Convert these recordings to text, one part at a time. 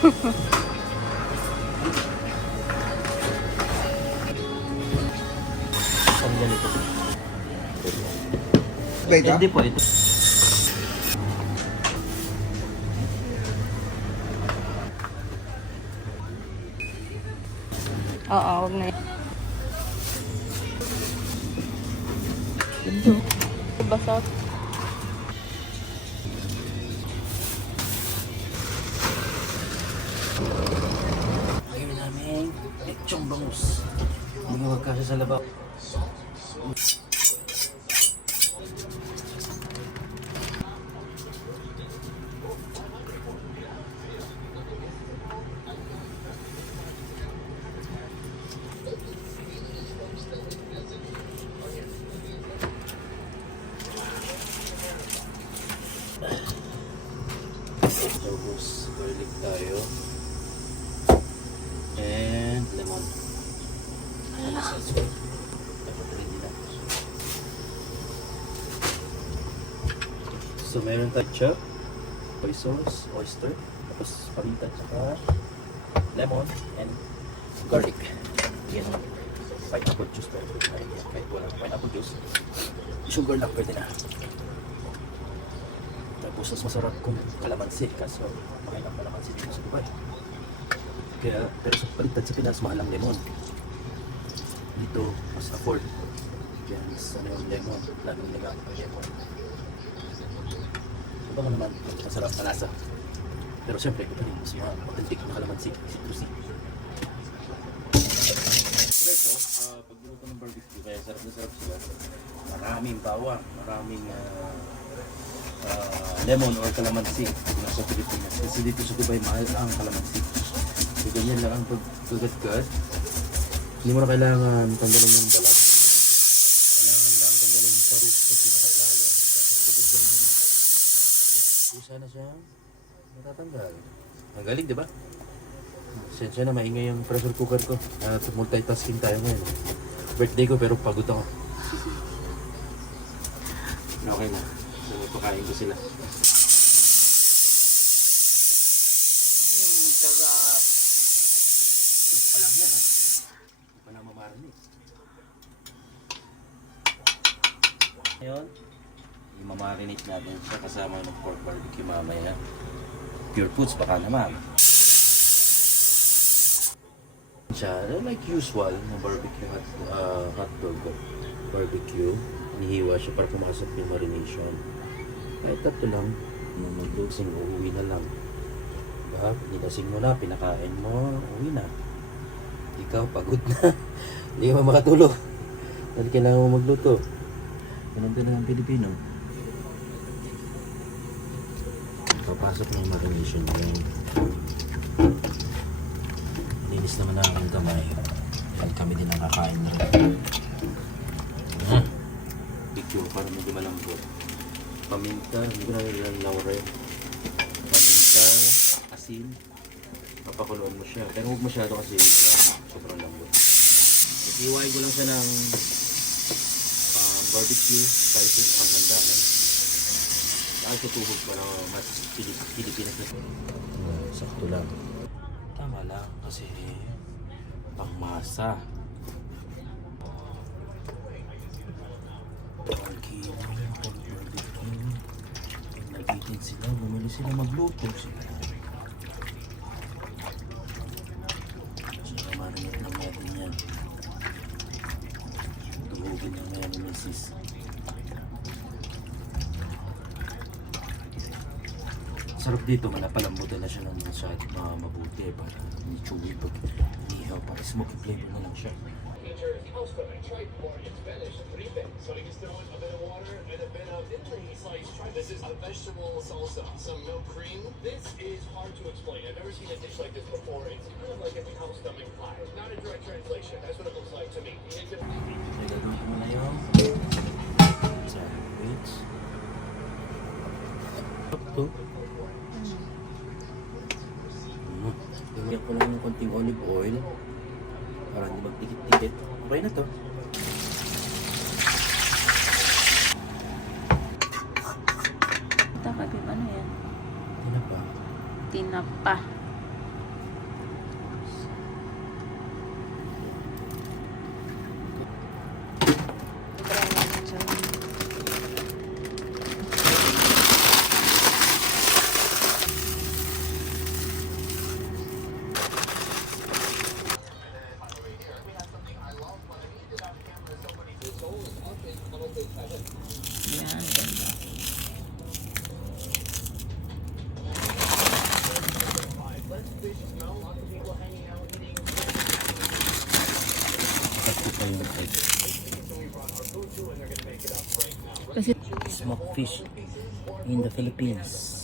Ang ganito. Wait, Hindi po ito. Oo, huwag na. Basot. Ayun namin, lechong bangus. Hindi huwag kasi sa labaw. Bangus, garlic tayo. And lemon. Ano sa ito? Dapat ready na. So meron tayo chop, soy sauce, oyster, tapos paminta, saka lemon, and garlic. Yan ang pineapple juice. Kahit walang pineapple juice, sugar lang pwede na. Tapos mas masarap kung kalamansi, kaso makain ang kalamansi dito sa Dubai. Kaya, pero sa palitan sa Pinas, mahal ang lemon. Dito, mas afford. Kaya mas ano yung lemon, laging nagamit ang lemon. Ito nga naman, masarap na lasa. Pero siyempre, ito rin, mas mga authentic na kalamansi, citrusy. So ito, pagluto ng barbecue, kaya sarap na sarap sila. Maraming bawang, maraming lemon or kalamansi sa Pilipinas. Kasi dito sa Dubai, mahal ang kalamansi. So ganyan lang ang pagkagat-gat. Hindi mo na kailangan tanggalin yung balat. Kailangan lang tanggalin yung sarap na pinakailalim. Tapos pagkagat-gat mo na siya. Ayan, kusa na siya matatanggal. Ang galing, di ba? Sensya na, maingay yung pressure cooker ko. At multitasking tayo ngayon. Birthday ko pero pagod ako. Okay na. So, pakain ko sila. Sarap! Ito pa lang yan, ha? Ito pa lang mamarinig. Ngayon, i-mamarinate natin siya kasama ng pork barbecue mamaya. Pure Foods, baka naman. Siya, like usual, ng barbecue hotdog barbecue. Inihiwa siya para pumasok yung marination. Kahit ito lang, mag-dosing, uuwi na lang. Diba? Nilasing mo na, pinakain mo, uwi na. Ikaw, pagod na. Hindi ka makatulog. Dahil kailangan mo magluto. Ganun din ang Pilipino. Papasok na yung marination niya. Linis naman na ang kamay. Dahil kami din nakakain na rin. Picture para medyo malambot. Paminta, hindi ko na nilang laurel. Paminta, asin. Papakuloan mo siya. Pero huwag masyado kasi sobrang lambot. Iiwain ko lang siya ng barbecue, spices, panghanda. Dahil tutuhog para mas Pilipinas na. Sakto lang. Tama lang kasi pangmasa. Barbecue. Nagitin sila, bumili sila, magluto sila. So, marinate lang natin yan. Tuhugin lang yan ni Mrs. Sarap dito, malapalambutan na siya ng mabuti para hindi chewy pag inihaw, para smoky flavor na lang siya. This is the vegetable salsa, some milk cream. This is hard to explain. I've never seen a dish like this before. It's kind of like a cow stomach pie. Not a direct translation. That's what it looks like to me. So, gagawin mo na yung sandwich. Ito. Tingnan ko lang ng konting olive oil para hindi magtikit-tikit. Okay na to. Takagib, ano yan? Tinapa. Tinapa. yung egg. Kasi Smoked fish in the Philippines.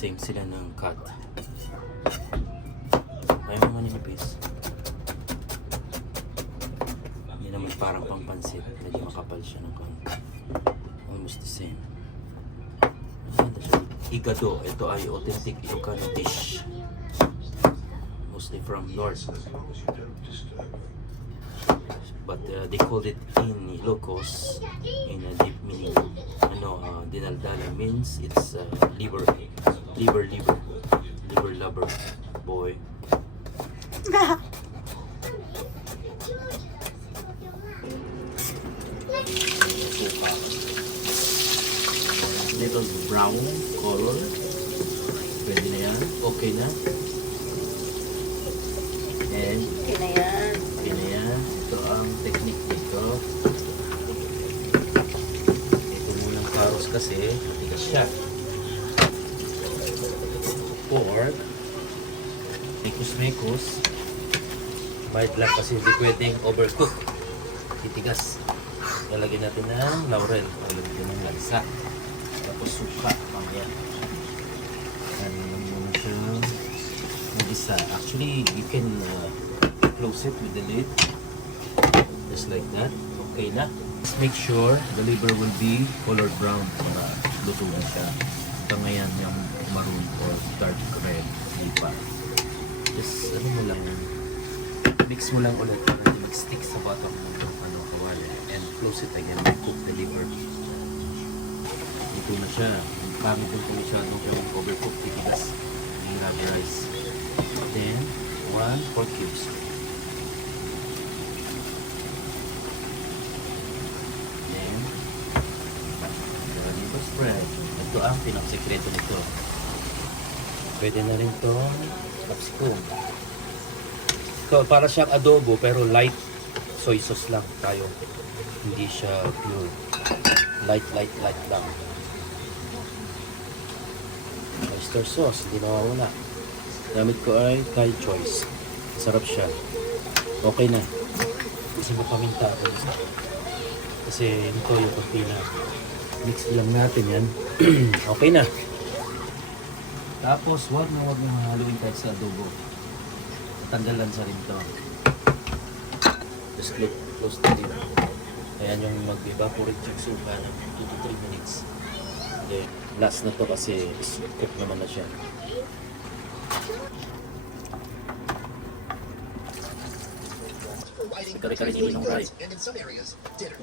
Same sila ng cut. May mga manipis. Hindi naman parang pangpansit. Medyo makapal siya ng konti. Almost the same. Maganda siya. Igado. Ito ay authentic Ilocano dish. Mostly from north. But they called it in Ilocos in a deep meaning. Dinaldala means it's liver lover boy. Little brown color. Pwede na yan. Okay na. And okay na yan. okay na yan. Ito ang technique dito. Ito munang karos kasi matigas siya. Pork. Mekos. Mild lang kasi hindi pwedeng overcook. Titigas. Lalagyan natin ng laurel. Lalagyan ng lansa. Tapos suka. Mamaya. Ano lang muna siya. Mag-isa. Actually, you can close it with the lid. Just like that. Okay na. Just make sure the liver will be colored brown para luto na siya. Ito ngayon yung maroon or dark red. Hindi pa. Just mo lang. Mix mo lang ulit para hindi mag-stick sa bottom ng kawali. And close it again. Cook the liver. Ito na siya. Ang pangit kung masyadong overcook. Titigas. Yung rubber rice. Then, 1 pork cubes. Then, dito spread. Ito ang pinaksikreto nito. Pwede na rin itong capsicum. Para siyang adobo pero light soy sauce lang tayo. Hindi siya pure. Light lang. Oyster sauce, hindi nawawala. Gamit ko ay Thai Choice. Sarap siya. Okay na. Kasi mapaminta ako. Kasi ito yung pagpila. Mix lang natin yan. Okay na. Tapos wag na haluin kahit sa adobo. Tanggalan sa rin ito. Just close the lid. Ayan yung mag-evaporate yung suka ng 2 to 3 minutes. Okay. Last na to kasi cook naman na siya. And in some areas, dinner.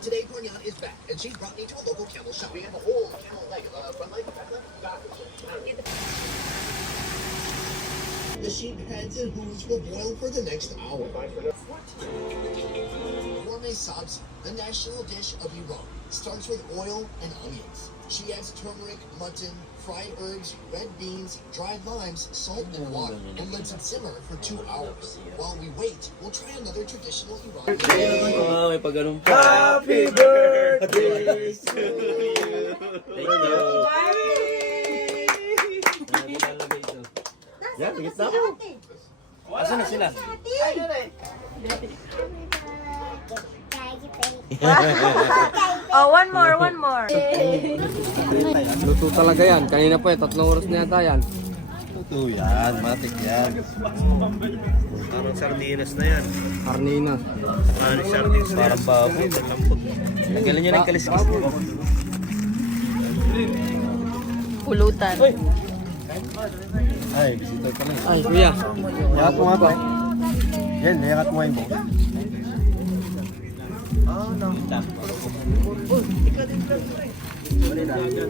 Today, Cornyan is back, and she brought me to a local camel shop. We have a whole camel leg, front leg, back leg, back leg. The sheep heads and hooves will boil for the next hour. Gourmet sabzi, the national dish of Iran, starts with oil and onions. She adds turmeric, mutton, fried herbs, red beans, dried limes, salt, and water, and lets it simmer for 2 hours. While we wait, we'll try another traditional Iranian dish. May pagganong pa. Happy birthday to you. Thank you. Yan, tigit na. Asan na sila? Oh, one more. Luto talaga yan. Kanina po 3 oras na yata yan. Ito yan, matik yan. Parang sardinas na yan. Harnina. Parang sardinas na yan. Parang baboy. Nagalan niya ng kaliskis. Pulutan. Ay, visitor pala. Ay, kuya. Yakat mo nga ba? Yan, yakat mo nga yung box. Okay.